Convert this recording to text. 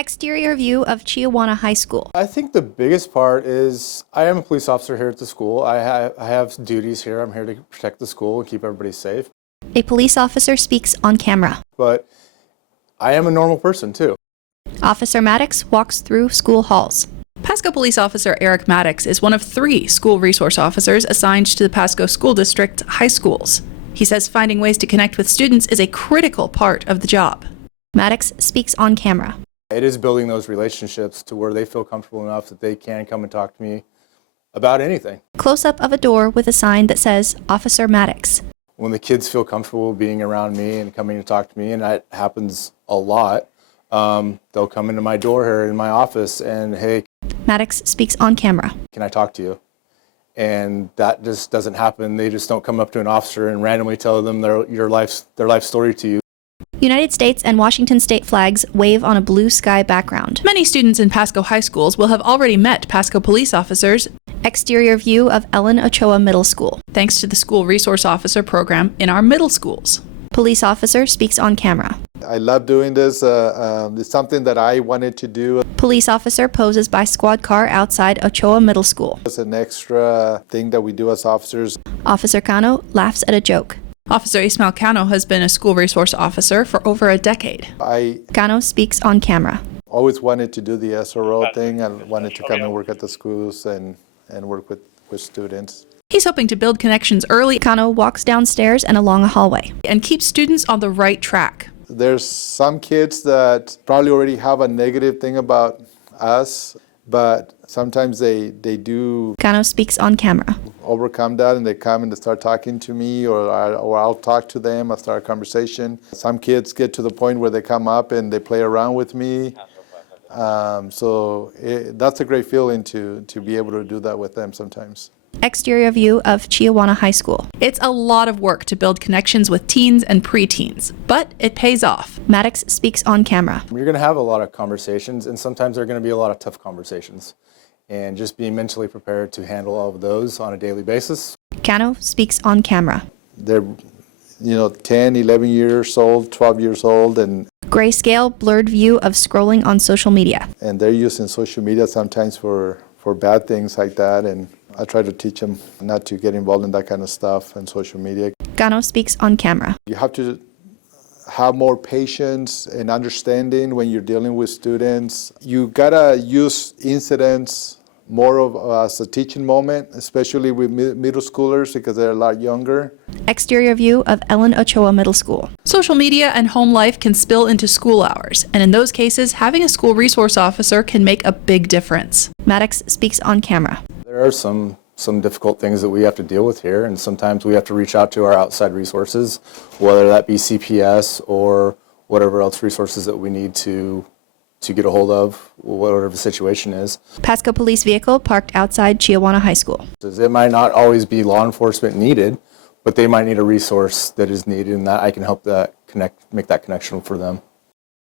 Exterior view of Chiawana High School. I think the biggest part is I am a police officer here at the school. I have duties here. I'm here to protect the school and keep everybody safe. A police officer speaks on camera. But I am a normal person too. Officer Maddox walks through school halls. Pasco Police Officer Eric Maddox is one of 3 school resource officers assigned to the Pasco School District high schools. He says finding ways to connect with students is a critical part of the job. Maddox speaks on camera. It is building those relationships to where they feel comfortable enough that they can come and talk to me about anything. Close-up of a door with a sign that says Officer Maddox. When the kids feel comfortable being around me and coming to talk to me, and that happens a lot, they'll come into my door here in my office and, hey, Maddox speaks on camera. can I talk to you? And that just doesn't happen. They just don't come up to an officer and randomly tell them their life story to you. United States and Washington state flags wave on a blue sky background. Many students in Pasco high schools will have already met Pasco police officers. Exterior view of Ellen Ochoa Middle School. Thanks to the School Resource Officer program in our middle schools. Police officer speaks on camera. I love doing this. It's something that I wanted to do. Police officer poses by squad car outside Ochoa Middle School. It's an extra thing that we do as officers. Officer Cano laughs at a joke. Officer Ismael Cano has been a school resource officer for over a decade. I Cano speaks on camera. always wanted to do the SRO thing. I wanted to come and work at the schools and work with students. He's hoping to build connections early Cano walks downstairs and along a hallway. and keep students on the right track. There's some kids that probably already have a negative thing about us, but sometimes they do Cano speaks on camera. overcome that and they come and they start talking to me, or I'll talk to them, I'll start a conversation. Some kids get to the point where they come up and they play around with me. That's a great feeling to be able to do that with them sometimes. Exterior view of Chiawana High School. It's a lot of work to build connections with teens and preteens, but it pays off. Maddox speaks on camera. You're going to have a lot of conversations, and sometimes there are going to be a lot of tough conversations. And just being mentally prepared to handle all of those on a daily basis. Cano speaks on camera. They're 10, 11 years old, 12 years old, and Grayscale blurred view of scrolling on social media. they're using social media sometimes for bad things like that, and I try to teach them not to get involved in that kind of stuff and social media. Cano speaks on camera. You have to have more patience and understanding when you're dealing with students. You gotta use incidents more of as a teaching moment, especially with middle schoolers because they're a lot younger. Exterior view of Ellen Ochoa Middle School. Social media and home life can spill into school hours, and in those cases, having a school resource officer can make a big difference. Maddox speaks on camera. There are some difficult things that we have to deal with here, and sometimes we have to reach out to our outside resources, whether that be CPS or whatever else resources that we need to get a hold of, whatever the situation is. Pasco police vehicle parked outside Chiawana High School. It might not always be law enforcement needed, but they might need a resource that is needed, and that I can help make that connection for them.